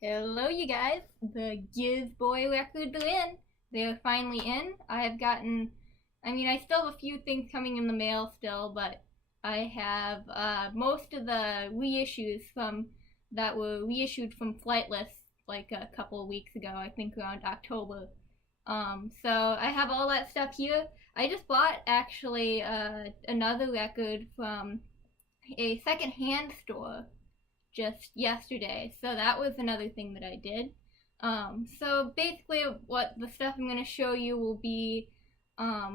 Hello, you guys. The Gizz Boy records are in. They're finally in. I still have a few things coming in the mail still, but I have most of the reissues that were reissued from Flightless like a couple of weeks ago, I think around October. So I have all that stuff here. I just bought actually another record from a secondhand store just yesterday. So that was another thing that I did. So basically what the stuff I'm going to show you will be,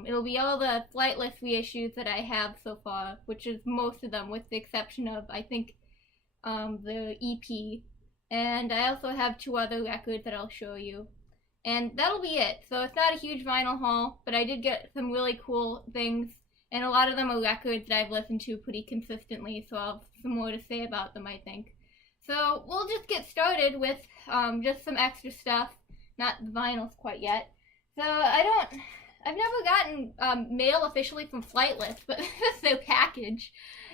it'll be all the Flightless reissues that I have so far, which is most of them with the exception of, I think, the EP. And I also have two other records that I'll show you. And that'll be it. So it's not a huge vinyl haul, but I did get some really cool things. And a lot of them are records that I've listened to pretty consistently, so I'll have some more to say about them, I think. So we'll just get started with just some extra stuff. Not the vinyls quite yet. So I've never gotten mail officially from Flightless, but this is their package.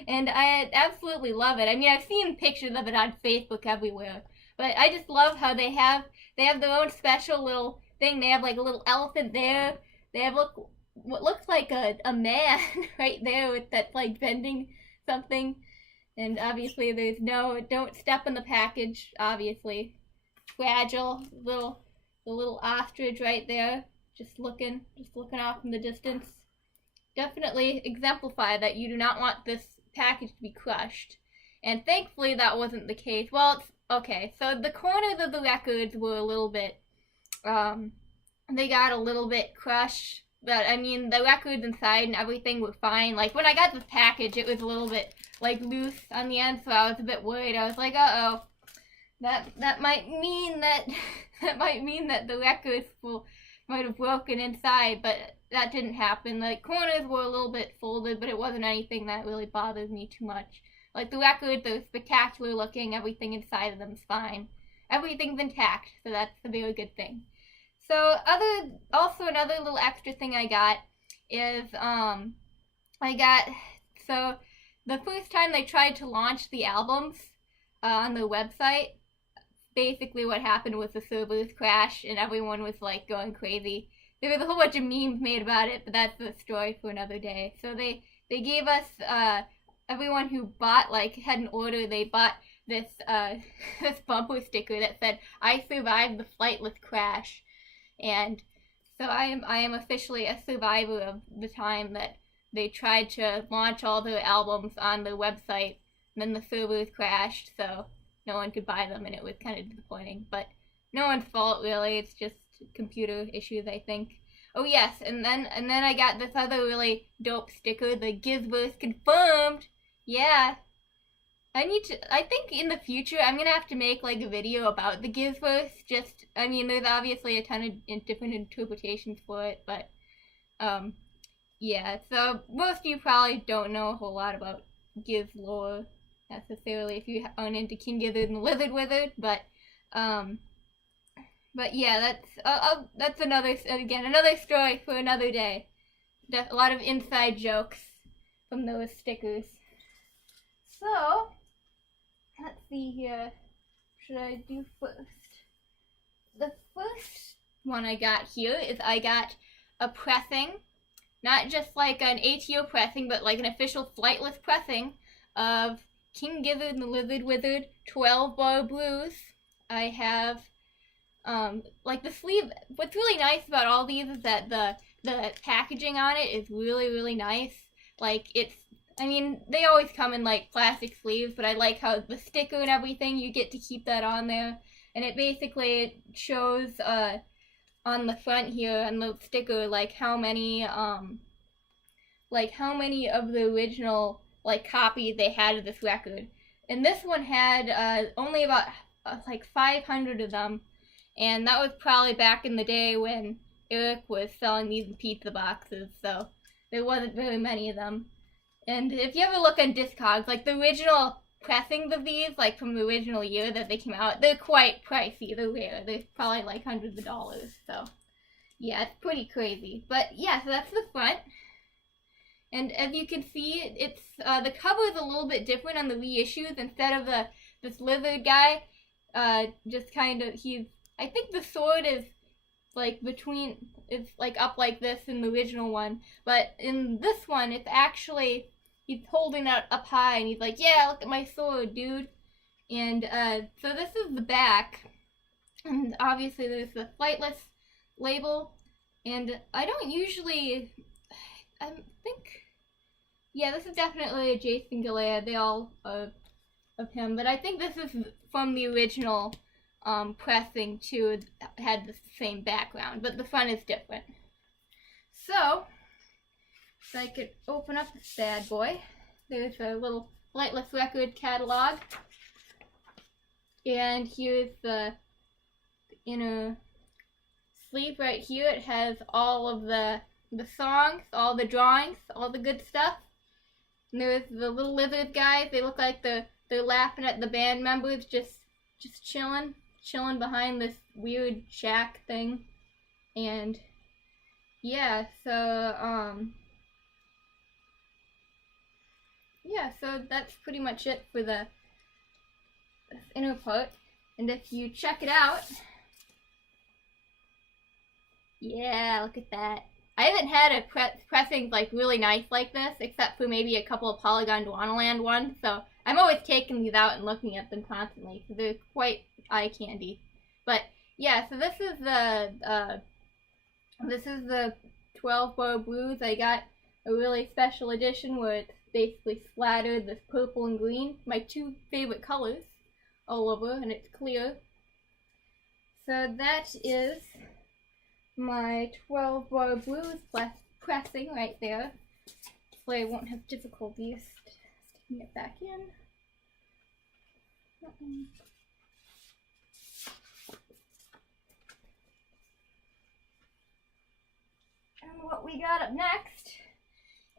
And I absolutely love it. I mean, I've seen pictures of it on Facebook everywhere. But I just love how they have their own special little thing. They have like a little elephant there. They have what looks like a man right there with that like bending something, and obviously there's don't step in the package, obviously. Fragile the little ostrich right there, just looking off in the distance. Definitely exemplify that you do not want this package to be crushed, and thankfully that wasn't the case. Well, it's okay. So the corners of the records were a little bit they got a little bit crushed. But, I mean, the records inside and everything were fine. Like, when I got this package, it was a little bit, like, loose on the end, so I was a bit worried. I was like, uh-oh, that might mean that, the records might have broken inside, but that didn't happen. The corners were a little bit folded, but it wasn't anything that really bothered me too much. Like, the records are spectacular looking, everything inside of them is fine. Everything's intact, so that's a very good thing. So another little extra thing I got is so the first time they tried to launch the albums on their website, basically what happened was the servers crashed and everyone was like going crazy. There was a whole bunch of memes made about it, but that's the story for another day. So they gave us everyone who bought had an order, they bought this this bumper sticker that said, "I survived the Flightless crash." And so I am officially a survivor of the time that they tried to launch all their albums on their website, and then the servers crashed, so no one could buy them, and it was kind of disappointing. But no one's fault, really. It's just computer issues, I think. Oh yes, and then I got this other really dope sticker, the Gizzverse confirmed. Yeah. I think in the future I'm gonna have to make like a video about the Gizzverse. There's obviously a ton of different interpretations for it, but yeah. So most of you probably don't know a whole lot about Gizz lore necessarily if you aren't into King Gizzard and the Lizard Wizard, but yeah, that's another story for another day. A lot of inside jokes from those stickers. So, let's see here. What should I do first? The first one I got here is I got a pressing, not just like an ATO pressing, but like an official Flightless pressing of King Gizzard and the Lizard Wizard 12-bar blues. I have like the sleeve. What's really nice about all these is that the packaging on it is really, really nice. Like they always come in like plastic sleeves, but I like how the sticker and everything, you get to keep that on there. And it basically shows on the front here on the sticker like how many of the original like copies they had of this record. And this one had only about like 500 of them, and that was probably back in the day when Eric was selling these in pizza boxes, so there wasn't very many of them. And if you ever look on Discogs, like the original pressings of these, like from the original year that they came out, they're quite pricey. They're rare. They're probably like hundreds of dollars. So yeah, it's pretty crazy. But yeah, so that's the front. And as you can see, it's the cover is a little bit different on the reissues. Instead of this lizard guy, just kind of, I think the sword is like it's like up like this in the original one, but in this one it's actually, he's holding it up high and he's like, yeah, look at my sword, dude. And so this is the back, and obviously there's the flightless label, and I don't usually, I think, yeah, this is definitely a Jason Galea, they all of him, but I think this is from the original pressing too. It had the same background, but the front is different. So I could open up this bad boy. There's a little Flightless record catalog, and here's the inner sleeve right here. It has all of the songs, all the drawings, all the good stuff. And there's the little lizard guys. They look like they're laughing at the band members, just chilling behind this weird shack thing. And yeah, so so that's pretty much it for this inner part. And if you check it out, yeah, look at that. I haven't had a pressing like really nice like this, except for maybe a couple of Polygon Dwanaland ones. So I'm always taking these out and looking at them constantly, so they're quite eye candy. But yeah, so this is the 12 bar blues. I got a really special edition where it's basically splattered this purple and green, my two favorite colors, all over, and it's clear. So that is my 12 bar blues pressing right there. So I won't have difficulties sticking it back in. And what we got up next,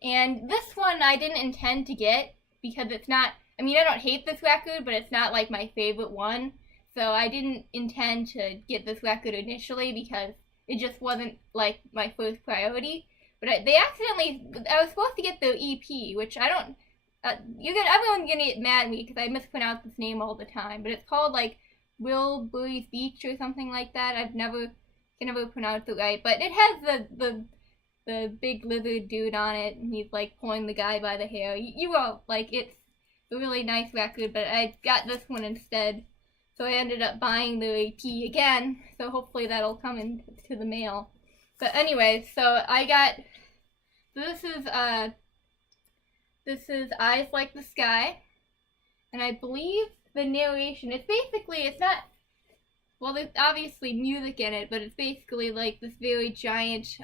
and this one I didn't intend to get because it's not, I mean, I don't hate this record, but it's not like my favorite one. So I didn't intend to get this record initially because it just wasn't like my first priority. But I was supposed to get the EP, which I don't, everyone's gonna get mad at me because I mispronounce this name all the time, but it's called like Wilburys Beach or something like that. I can never pronounce it right, but it has the big lizard dude on it, and he's like pulling the guy by the hair. You all, like, it's a really nice record, but I got this one instead. So I ended up buying the EP again, so hopefully that'll come into the mail. But anyway, so I got, this is Eyes Like the Sky, and I believe the narration, it's not, well, there's obviously music in it, but it's basically like this very giant,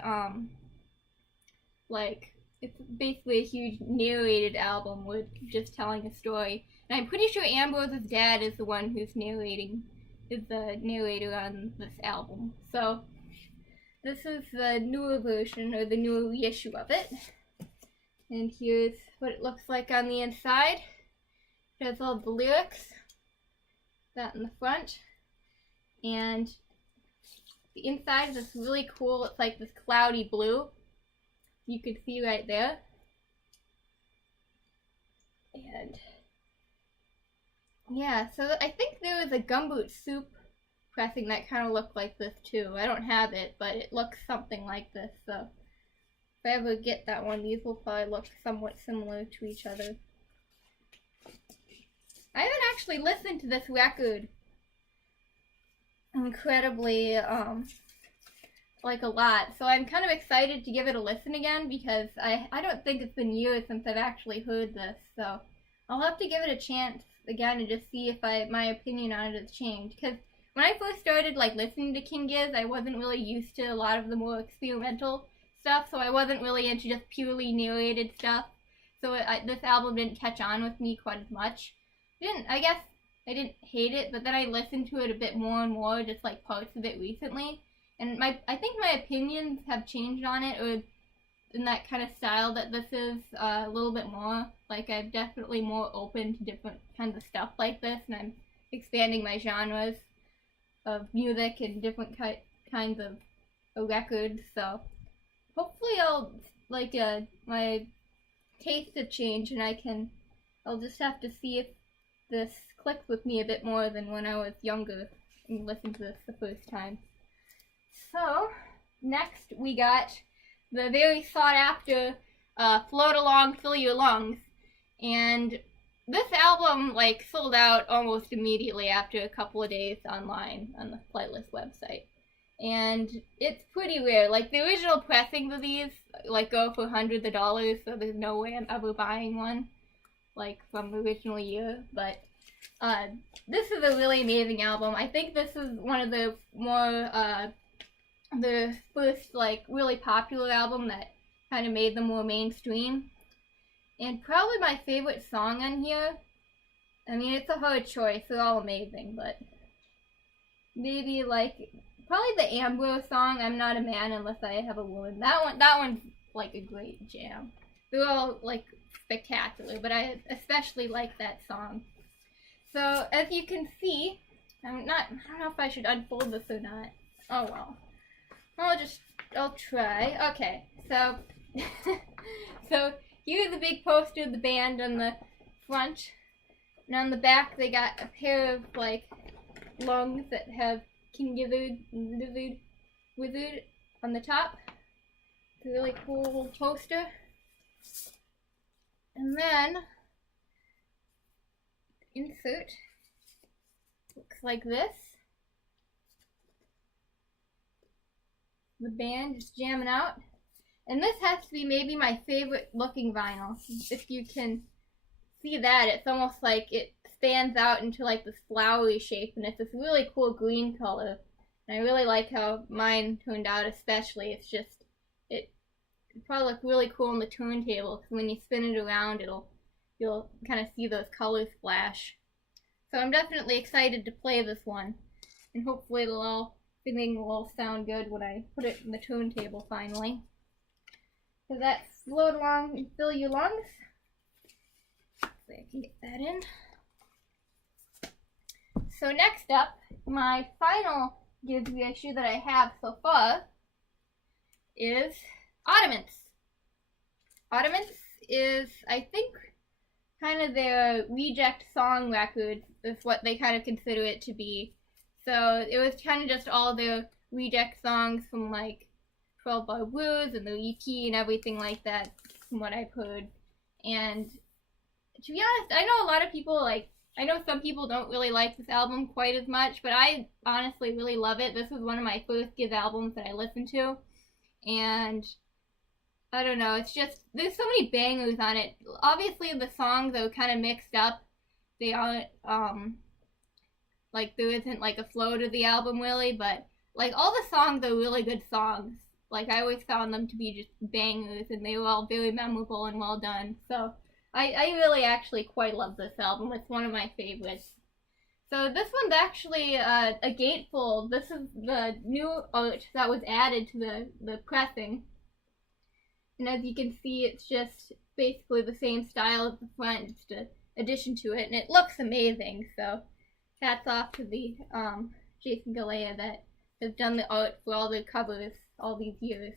like, it's basically a huge narrated album with just telling a story. And I'm pretty sure Ambrose's dad is the one who's is the narrator on this album. So this is the newer version, or the newer reissue of it. And here's what it looks like on the inside. It has all the lyrics, that in the front. And the inside is this really cool, it's like this cloudy blue. You can see right there. And yeah, so I think there was a Gumboot Soup pressing that kind of looked like this too. I don't have it, but it looks something like this. So if I ever get that one, these will probably look somewhat similar to each other. I haven't actually listened to this record incredibly, like a lot. So I'm kind of excited to give it a listen again because I don't think it's been years since I've actually heard this. So I'll have to give it a chance again and just see if my opinion on it has changed. Because when I first started like listening to King Gizzard, I wasn't really used to a lot of the more experimental stuff, so I wasn't really into just purely narrated stuff. So this album didn't catch on with me quite as much. I guess I didn't hate it, but then I listened to it a bit more and more, just like parts of it recently. And I think my opinions have changed on it, or in that kind of style that this is, a little bit more. Like, I'm definitely more open to different kinds of stuff like this, and I'm expanding my genres of music and different kinds of records. So hopefully my taste will change, and I'll just have to see if this clicks with me a bit more than when I was younger and listened to this the first time. So, next we got the very sought after Float Along, Fill Your Lungs. And this album, like, sold out almost immediately after a couple of days online on the Flightless website. And it's pretty rare. Like, the original pressings of these, like, go for hundreds of dollars, so there's no way I'm ever buying one, like, from the original year. But this is a really amazing album. I think this is one of the more, the first, like, really popular album that kind of made them more mainstream. And probably my favorite song on here, I mean, it's a hard choice, they're all amazing, but maybe, like, probably the Ambrose song, I'm Not a Man Unless I Have a Woman. That one's, like, a great jam. They're all, like, spectacular, but I especially like that song. So, as you can see, I don't know if I should unfold this or not. Oh, well. I'll try. Okay, so, so here's the big poster of the band on the front, and on the back they got a pair of, like, lungs that have King Gizzard and Wizard on the top. It's a really cool little poster. And then, insert looks like this. The band just jamming out. And this has to be maybe my favorite looking vinyl. If you can see that, it's almost like it stands out into, like, this flowery shape, and it's this really cool green color. And I really like how mine turned out, especially. It's just, it probably look really cool on the turntable, because when you spin it around, you'll kind of see those colors flash. So I'm definitely excited to play this one, and hopefully everything will all sound good when I put it in the turntable finally. So that's Float Along and Fill Your Lungs. Hopefully I can get that in. So next up, my final Gizz reissue that I have so far is Ottomans. Ottomans is, I think, kind of their reject song record, is what they kind of consider it to be. So it was kind of just all their reject songs from, like, 12 Bar Blues and the EP and everything like that, from what I've heard. And to be honest, I know a lot of people, like, I know some people don't really like this album quite as much, but I honestly really love it. This was one of my first Gizz albums that I listened to, and I don't know, it's just, there's so many bangers on it. Obviously the songs are kind of mixed up. They aren't, like, there isn't, like, a flow to the album really, but, like, all the songs are really good songs. Like, I always found them to be just bangers, and they were all very memorable and well done. So I really actually quite love this album. It's one of my favorites. So this one's actually a gatefold. This is the new art that was added to the pressing. And as you can see, it's just basically the same style as the front, just an addition to it. And it looks amazing, so hats off to the Jason Galea that has done the art for all the covers all these years.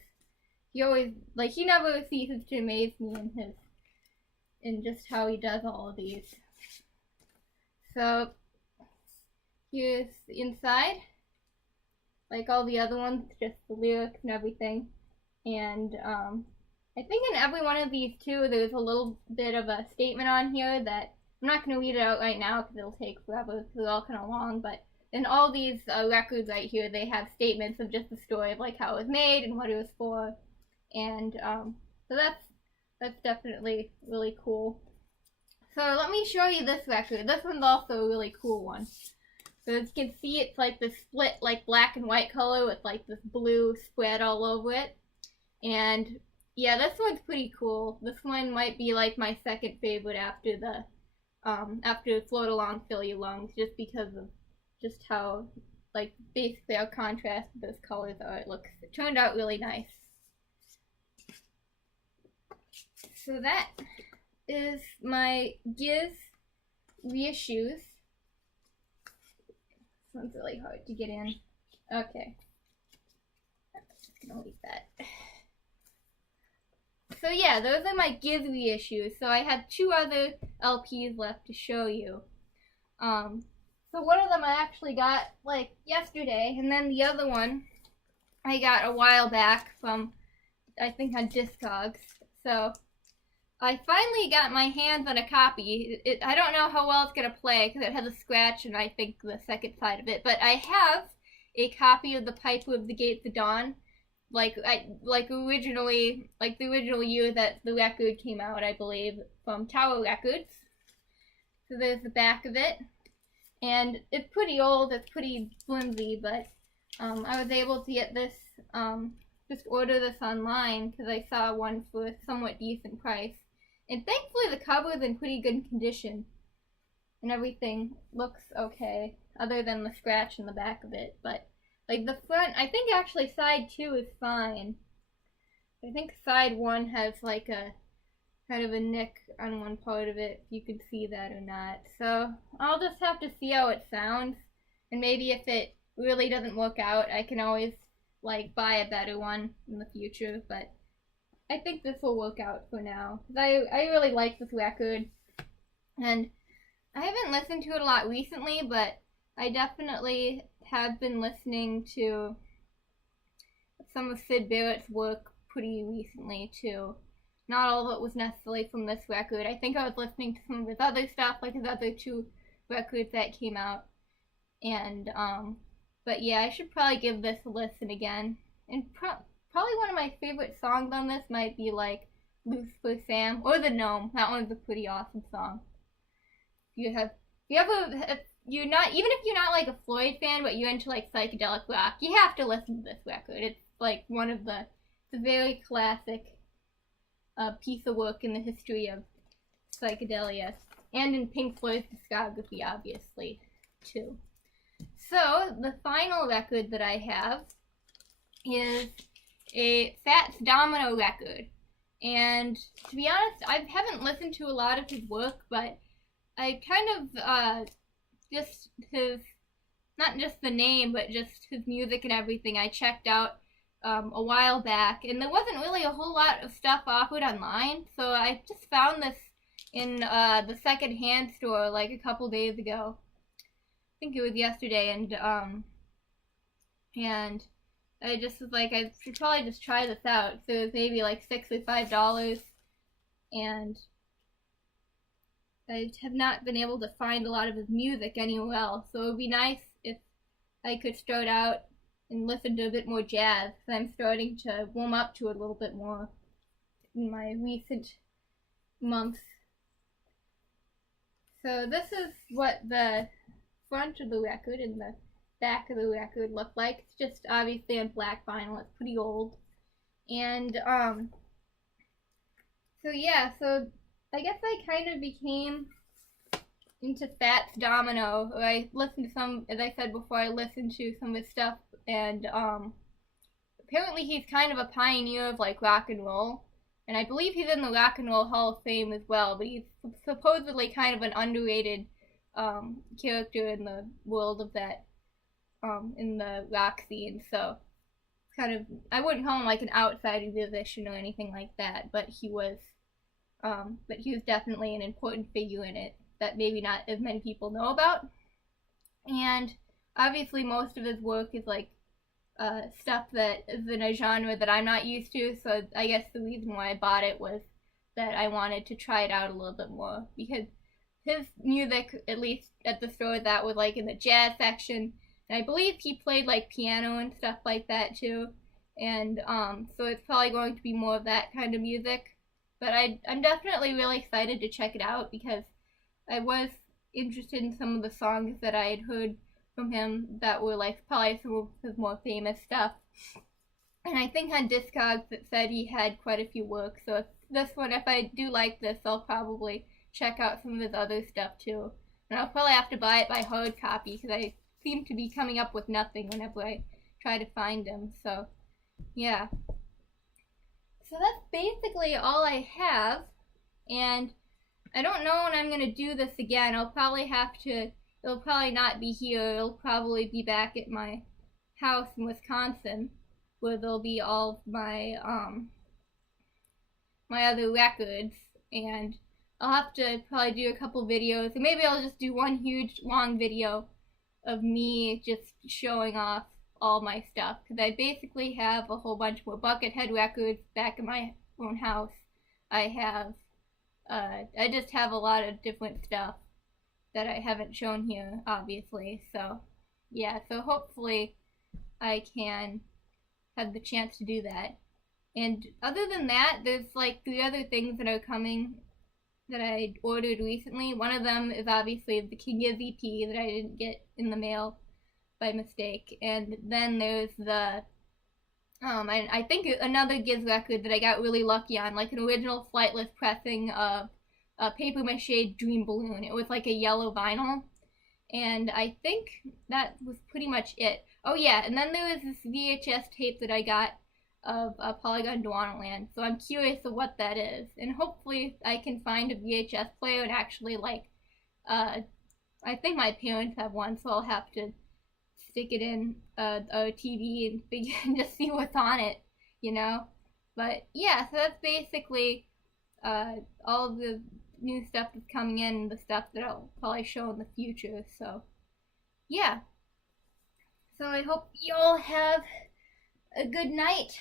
He always, like, he never ceases to amaze me in just how he does all of these. So here's the inside, like all the other ones, just the lyrics and everything. And I think in every one of these too, there's a little bit of a statement on here that I'm not going to read it out right now because it'll take forever because they're all kind of long, but in all these records right here, they have statements of just the story of, like, how it was made and what it was for. And so that's definitely really cool. So let me show you this record. This one's also a really cool one. So as you can see, it's like this split, like, black and white color with, like, this blue spread all over it. And yeah, this one's pretty cool. This one might be, like, my second favorite after the after Float Along, Fill Your Lungs, just because of just how, like, basically how contrasted those colors are. It turned out really nice. So that is my Gizz reissues. This one's really hard to get in. Okay. I'm just gonna leave that. So yeah, those are my Gizz reissues. So I have two other LPs left to show you. So one of them I actually got like yesterday, and then the other one I got a while back from, I think, on Discogs. So I finally got my hands on a copy. I don't know how well it's gonna play because it has a scratch and I think the second side of it, but I have a copy of the Piper of the Gates of Dawn, originally, like the original year that the record came out, I believe, from Tower Records. So there's the back of it. And it's pretty old, it's pretty flimsy, but I was able to get this, just order this online because I saw one for a somewhat decent price. And thankfully the cover is in pretty good condition. And everything looks okay, other than the scratch in the back of it. But, like, the front, I think actually side 2 is fine. I think side 1 has, like, a kind of a nick on one part of it, if you can see that or not. So I'll just have to see how it sounds, and maybe if it really doesn't work out, I can always like buy a better one in the future. But I think this will work out for now. I really like this record, and I haven't listened to it a lot recently, but I definitely have been listening to some of Syd Barrett's work pretty recently too. Not all of it was necessarily from this record. I think I was listening to some of his other stuff, like his other 2 records that came out. And, but yeah, I should probably give this a listen again. And probably one of my favorite songs on this might be, like, Lucifer Sam, or The Gnome. That one's a pretty awesome song. Even if you're not like a Floyd fan, but you're into, like, psychedelic rock, you have to listen to this record. It's, like, it's a very classic piece of work in the history of psychedelia, and in Pink Floyd's discography, obviously, too. So, the final record that I have is a Fats Domino record. And, to be honest, I haven't listened to a lot of his work, but I kind of, just his, not just the name, but just his music and everything, I checked out a while back, and there wasn't really a whole lot of stuff offered online, so I just found this in the second-hand store like a couple days ago. I think it was yesterday, and I just was like, I should probably just try this out. So it was maybe like $6 or $5, and I have not been able to find a lot of his music anywhere else, so it would be nice if I could start out and listen to a bit more jazz, because I'm starting to warm up to it a little bit more in my recent months. So this is what the front of the record and the back of the record look like. It's just obviously on black vinyl. It's pretty old. And, so yeah, so I guess I kind of became into Fats Domino. I listened to some, as I said before, I listened to some of his stuff, and apparently he's kind of a pioneer of like rock and roll, and I believe he's in the Rock and Roll Hall of Fame as well, but he's supposedly kind of an underrated character in the world of that, in the rock scene. So kind of, I wouldn't call him like an outsider musician or anything like that, but he was definitely an important figure in it that maybe not as many people know about. And obviously most of his work is like stuff that is in a genre that I'm not used to, so I guess the reason why I bought it was that I wanted to try it out a little bit more, because his music, at least at the store, that was like in the jazz section, and I believe he played like piano and stuff like that too, and so it's probably going to be more of that kind of music. But I'm definitely really excited to check it out, because I was interested in some of the songs that I had heard from him that were like probably some of his more famous stuff. And I think on Discogs it said he had quite a few works, so if I do like this, I'll probably check out some of his other stuff too. And I'll probably have to buy it by hard copy, because I seem to be coming up with nothing whenever I try to find him. So yeah, so that's basically all I have, and I don't know when I'm going to do this again. It'll probably not be here. It'll probably be back at my house in Wisconsin, where there'll be all of my, my other records, and I'll have to probably do a couple videos, and maybe I'll just do one huge long video of me just showing off all my stuff, because I basically have a whole bunch more Buckethead records back in my own house. I just have a lot of different stuff that I haven't shown here, obviously. So, yeah, so hopefully I can have the chance to do that. And other than that, there's like 3 other things that are coming that I ordered recently. One of them is obviously the King Gizzard EP that I didn't get in the mail by mistake. And then there's the I think another Gizz record that I got really lucky on, like an original flightless pressing of a paper mache Dream Balloon. It was like a yellow vinyl, and I think that was pretty much it. Oh yeah, and then there was this VHS tape that I got of Polygon Land. So I'm curious of what that is, and hopefully I can find a VHS player and actually I think my parents have one, so I'll have to stick it in a TV and just see what's on it, you know. But yeah, so that's basically all of the new stuff that's coming in, and the stuff that I'll probably show in the future. So yeah, so I hope you all have a good night.